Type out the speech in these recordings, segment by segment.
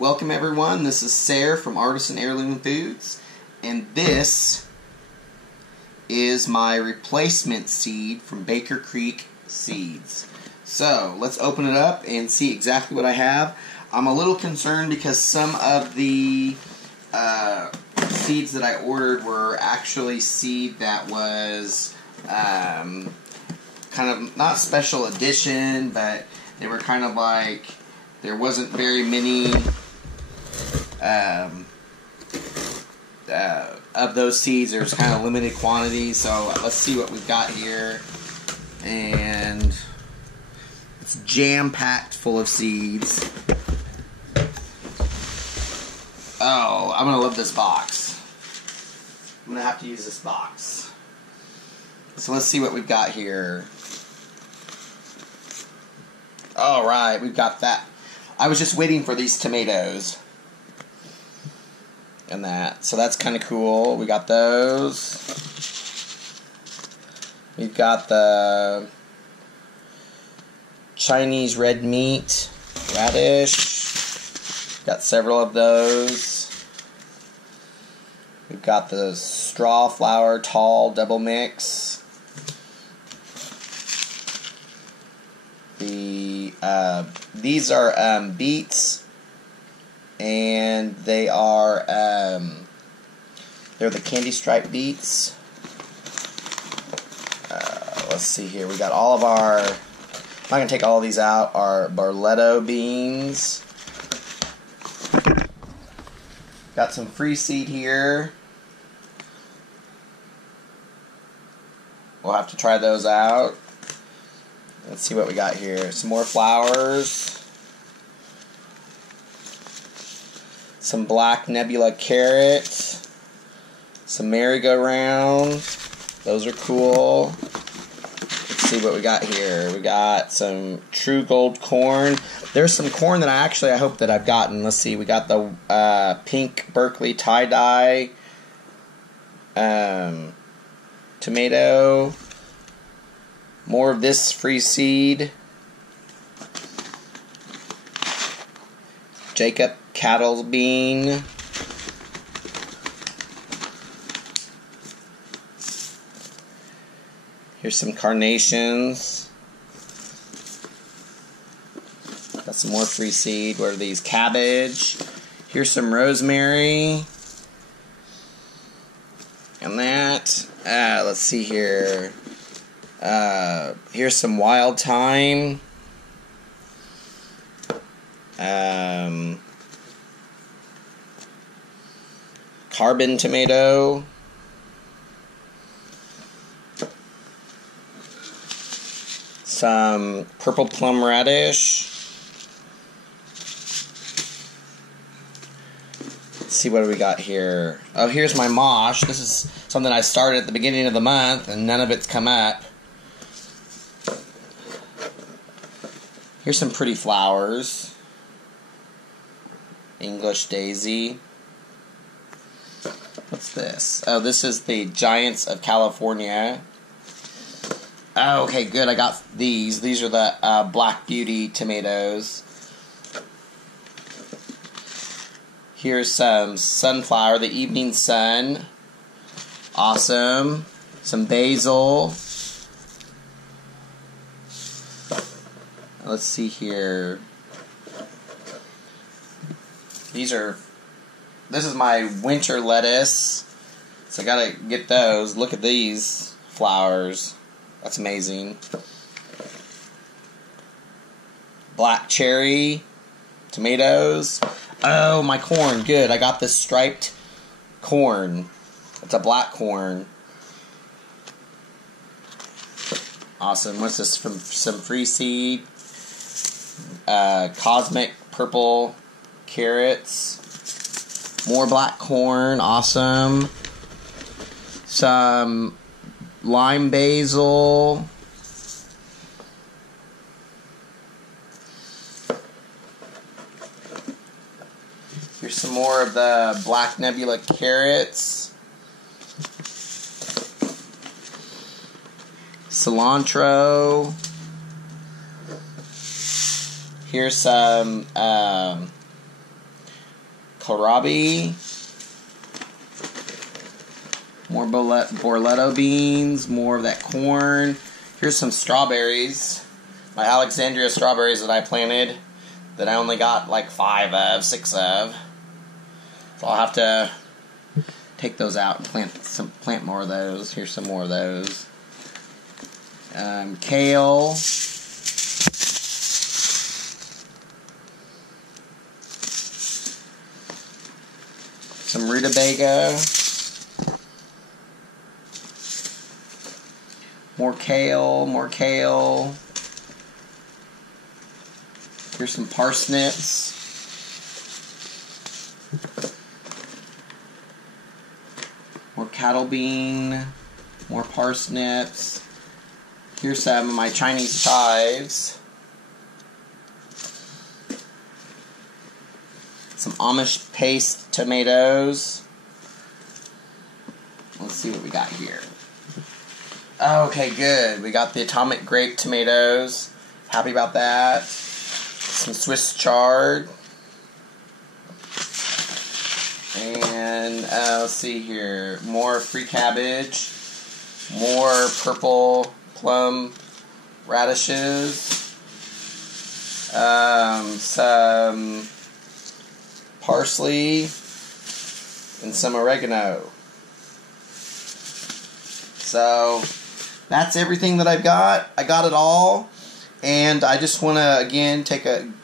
Welcome everyone, this is Sarah from ArtisanHeirloomFoods, and this is my replacement seed from Baker Creek Seeds. So, let's open it up and see exactly what I have. I'm a little concerned because some of the seeds that I ordered were actually seed that was kind of not special edition, but they were kind of like there wasn't very many of those seeds. There's kind of limited quantity, so let's see what we've got here. And it's jam-packed full of seeds. Oh, I'm gonna love this box. I'm gonna have to use this box. So let's see what we've got here. Alright, we've got that. I was just waiting for these tomatoes. And that. So that's kind of cool. We got those. We've got the Chinese red meat radish. Got several of those. We've got the straw flour tall double mix. These are beets, and they are they're the candy stripe beets. Let's see here. We got all of our. I'm not gonna take all of these out. Our Barletto beans. Got some free seed here. We'll have to try those out. Let's see what we got here. Some more flowers. Some black nebula carrot. Some merry-go-round. Those are cool. Let's see what we got here. We got some true gold corn. There's some corn that I hope that I've gotten. Let's see. We got the pink Berkeley tie-dye tomato. More of this free seed. Jacob cattle bean. Here's some carnations. Got some more free seed. What are these? Cabbage. Here's some rosemary. And that. Let's see here. Here's some wild thyme. Carbon tomato. Some purple plum radish. Let's see what do we got here. Oh, here's my mosh. This is something I started at the beginning of the month, and none of it's come up. Here's some pretty flowers. English daisy. What's this? Oh, this is the Giants of California. Oh, okay, good. I got these. These are the Black Beauty tomatoes. Here's some sunflower, the evening sun. Awesome. Some basil. Let's see here. This is my winter lettuce. So I gotta get those. Look at these flowers. That's amazing. Black cherry tomatoes. Oh, my corn. Good. I got this striped corn. It's a black corn. Awesome. What's this? From some free seed. Cosmic purple carrots. More black corn. Awesome. Some lime basil. Here's some more of the black nebula carrots. Cilantro. Here's some kohlrabi, more borletto beans, more of that corn. Here's some strawberries, my Alexandria strawberries that I planted, that I only got like 6 of. So I'll have to take those out and plant more of those. Here's some more of those. Kale. Some rutabaga. More kale, more kale. Here's some parsnips. More cattle bean, more parsnips. Here's some of my Chinese chives. Some Amish paste tomatoes. Let's see what we got here. Okay, good. We got the atomic grape tomatoes. Happy about that. Some Swiss chard. And let's see here. More free cabbage. More purple plum radishes. Some parsley. And some oregano. So that's everything that I've got. I got it all. And I just want to, again,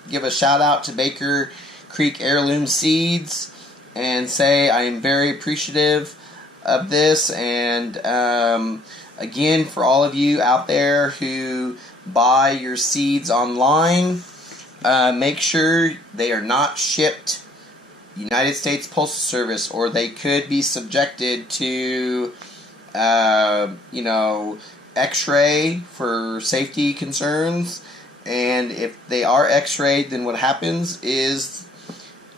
give a shout out to Baker Creek Heirloom Seeds and say I am very appreciative of this. And again, for all of you out there who buy your seeds online, make sure they are not shipped United States Postal Service, or they could be subjected to X-ray for safety concerns. And if they are X-rayed, then what happens is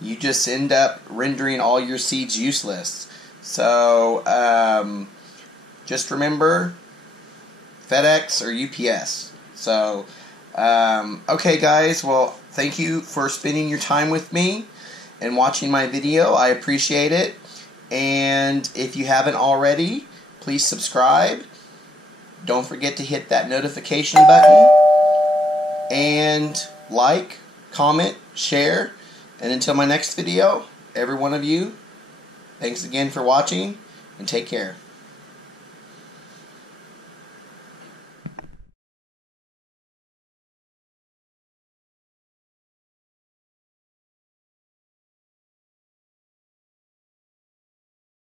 you just end up rendering all your seeds useless. So just remember FedEx or UPS. So okay guys, well, thank you for spending your time with me and watching my video. I appreciate it. And if you haven't already, please subscribe. Don't forget to hit that notification button. And like, comment, share. And until my next video, every one of you, thanks again for watching, and take care.